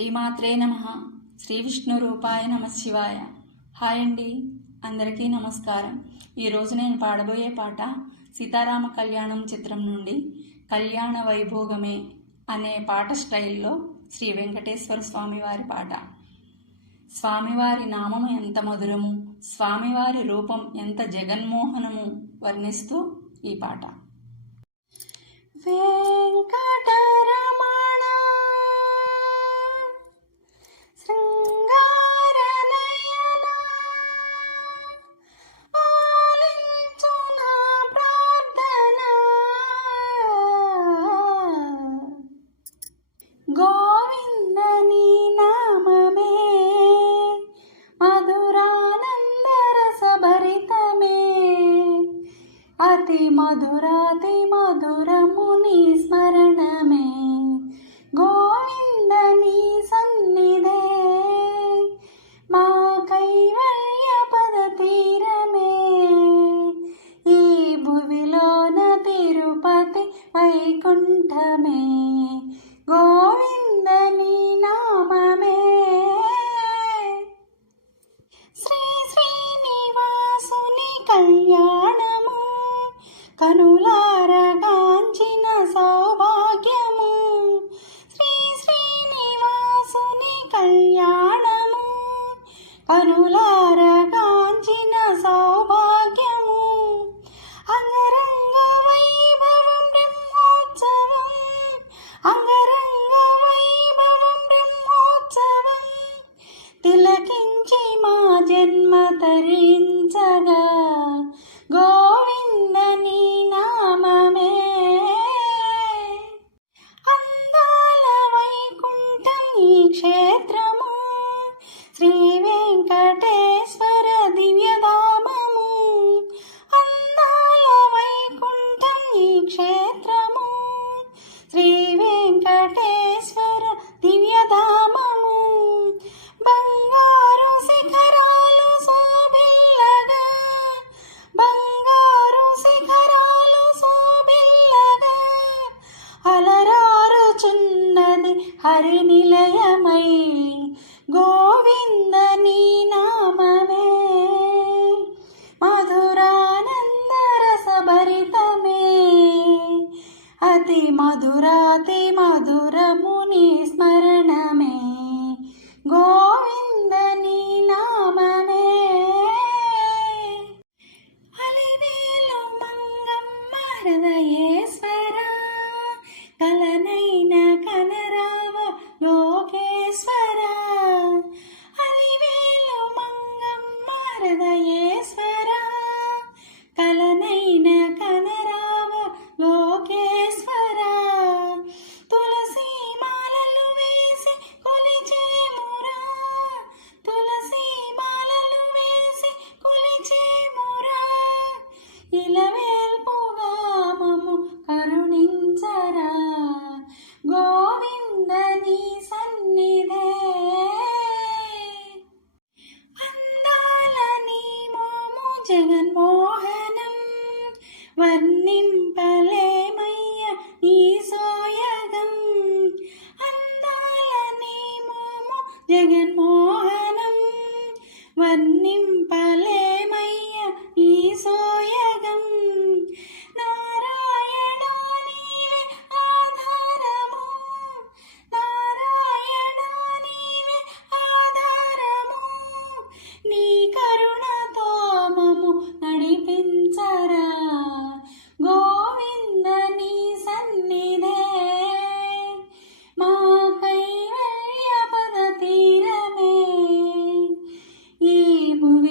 శ్రీమాత్రే నమః. శ్రీ విష్ణు రూపాయ నమః శివాయ. హాయ్ అండి, అందరికీ నమస్కారం. ఈరోజు నేను పాడబోయే పాట సీతారామ కళ్యాణం చిత్రం నుండి కళ్యాణ వైభోగమే అనే పాట స్టైల్లో శ్రీ వెంకటేశ్వర స్వామివారి పాట. స్వామివారి నామము ఎంత మధురము, స్వామివారి రూపం ఎంత జగన్మోహనము వర్ణిస్తూ ఈ పాట. వెంకటరమణ శృంగారనయన ఆలించు నా ప్రార్థన, గోవింద నీ నామమే మధురానందరసభరితమే, అతి మధురాతి మధురము నీ స్మరణమే, గోవింద నీ సన్నిధే మా కైవల్య పద తీరమే, ఈ భువిలోన తిరుపతి వైకుంఠమే, గోవింద నీ నామమే. శ్రీ శ్రీనివాసుని కళ్యాణము కనులారగాంచిన సౌభాగ్యము, శ్రీ శ్రీనివాసుని కళ్యాణము కనులారగాంచిన సౌభాగ్యము, అంగరంగ వైభవం బ్రహ్మోత్సవం, అంగరంగ వైభవం బ్రహ్మోత్సవం, తిలకించి మా జన్మ తరించగా, గోవింద నీ నామమే. అందాల వైకుంఠం ఈ క్షేత్రము, శ్రీ వెంకటేశ్వర దివ్యధామము, అందాల వైకుంఠం ఈ క్షేత్రము, శ్రీ వెంకటేశ్వర దివ్యధామము, బంగారు శిఖరాలు శోభిల్లగా, బంగారు శిఖరాలు శోభిల్లగా, అలరారుచున్నది హరి నిలయమై, గోవింద నీ నామమే మధురానందరసభరితమే, అతి మధురాతి మధురము నీ స్మరణమే, గోవింద నీ నామమే. అలివేలు మంగమ్మ హృదయేశ్వర, కలనైన కనరావ లోకేశ్వర, అలివేలు మంగమ్మ హృదయేశ్వర, కలనైన కనరావ లోకేశ్వర, తులసి మాలలు వేసి కొలిచేమురా, తులసి మాలలు వేసి కొలిచేమురా, ఇలవేల్పుగా మము కరుణించరా, గోవింద నీ సన్నిధే. అందాల నీ మోము జగన్మోహనం, వర్ణింపలేమయ్య నీ సోయగం, అందాల నీ మోము జగన్మోహనం, వర్ణింపలేమయ్య నీ సోయగం, నారాయణ నీవే ఆధారము, నారాయణ నీవే ఆధారము, నీ కరుణతో మము నడిపించరా, గోవింద నీ సన్నిధే మా కైవల్య పద తీరమే, ఈ భువి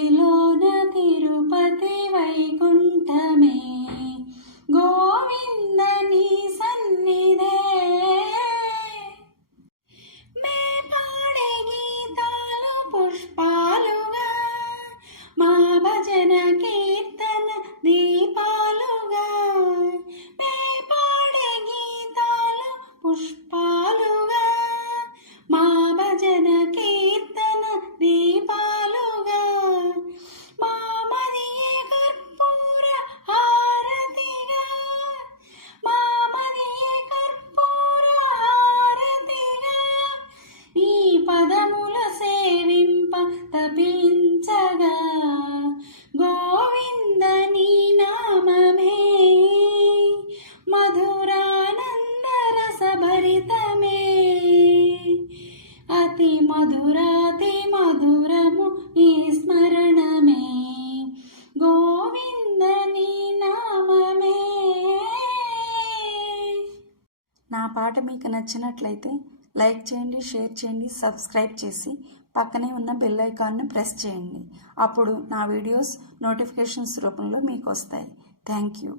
పాట మీకు నచ్చినట్లయితే లైక్ చేయండి, షేర్ చేయండి, సబ్స్క్రైబ్ చేసి పక్కనే ఉన్న బెల్ ఐకాన్ను ప్రెస్ చేయండి. అప్పుడు నా వీడియోస్ నోటిఫికేషన్స్ రూపంలో మీకు వస్తాయి. Thank you.